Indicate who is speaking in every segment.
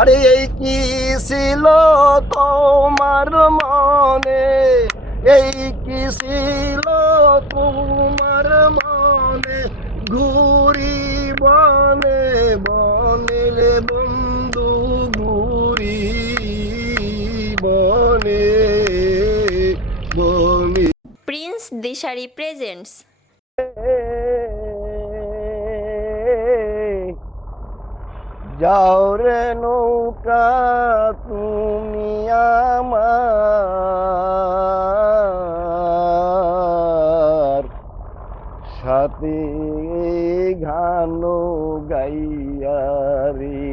Speaker 1: আরে এই কি ছিল তোমার মনে? এই কি ছিল তোমার মনে? ঘুরি বনে বনে রে বন্ধু ঘুরি বনে। বনে
Speaker 2: প্রিন্স দিশারি প্রেজেন্টস।
Speaker 1: যাও রে নৌকা তুমি আমার। সাথে ঘানো গাইয়ারি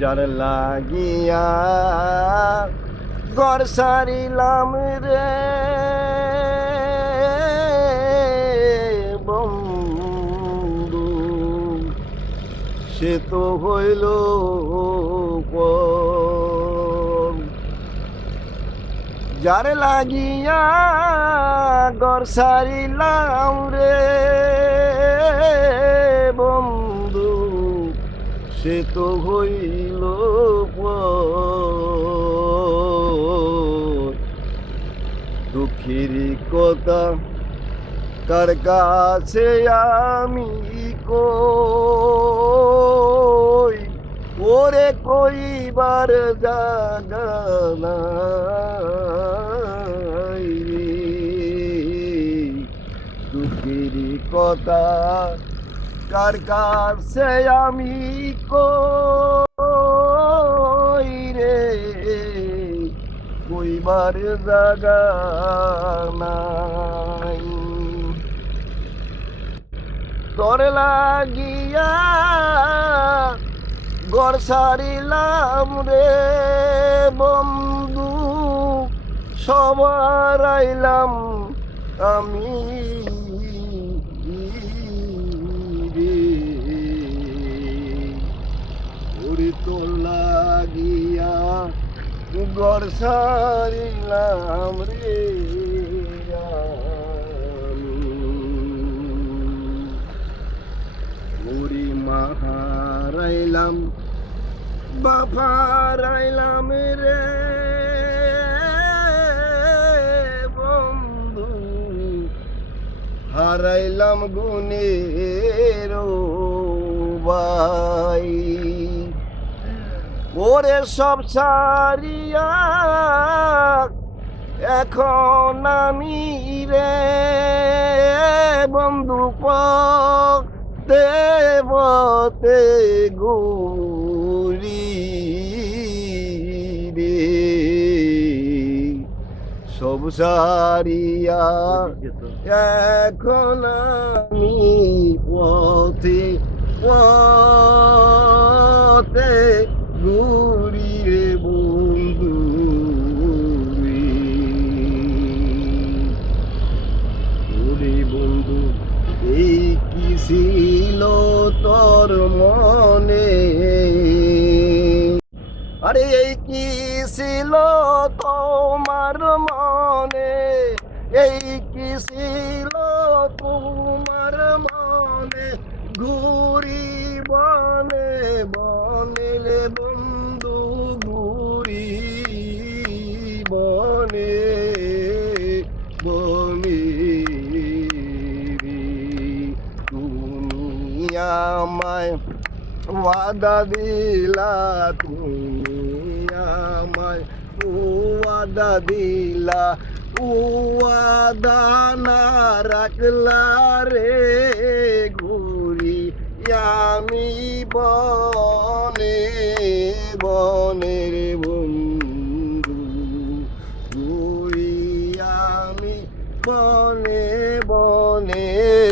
Speaker 1: যার লাগিয়া গড় সারিলাম রে সে তো হইল। যার লাগিয়া গড় সারিলাম রে বন্ধু সে তো হইল। দুঃখের কথা কার কাছে আমি কই? ওরে কইবার জাগা নাই? দুঃখের কথা কার কাছে আমি কই রে? কইবার জাগা তোর লাগিয়া গড় সারিলাম রে বন্ধু সবার আইলাম আমি রে। তোর লাগিয়া গড় সারিলাম রে। বাফারাইলাম রে। বন্ধু, হারাইলাম গুণের বাই ওরে সব সারিয়া এখন আমি রে। বন্ধু দেবতে গুরি সব সারিয়া এখন আমি পথে পথে ঘুরি রে বন্ধু রে। বন্ধু, এই কি ছিল তোর মনে আরে এই কি ছিল তোমার মনে এই কি ছিল তোমার মনে ঘুরি বনে বনে রে বন্ধু, ঘুরি বনে বনে। তুমি আমায় ওয়াদা দিলা তুমি আমায় ওয়াদা দিলা ওয়াদা না রাখলা রে ঘুরি আমি বনে বনের বন্ধু, ঘুরি আমি বনে বনে রে বন্ধু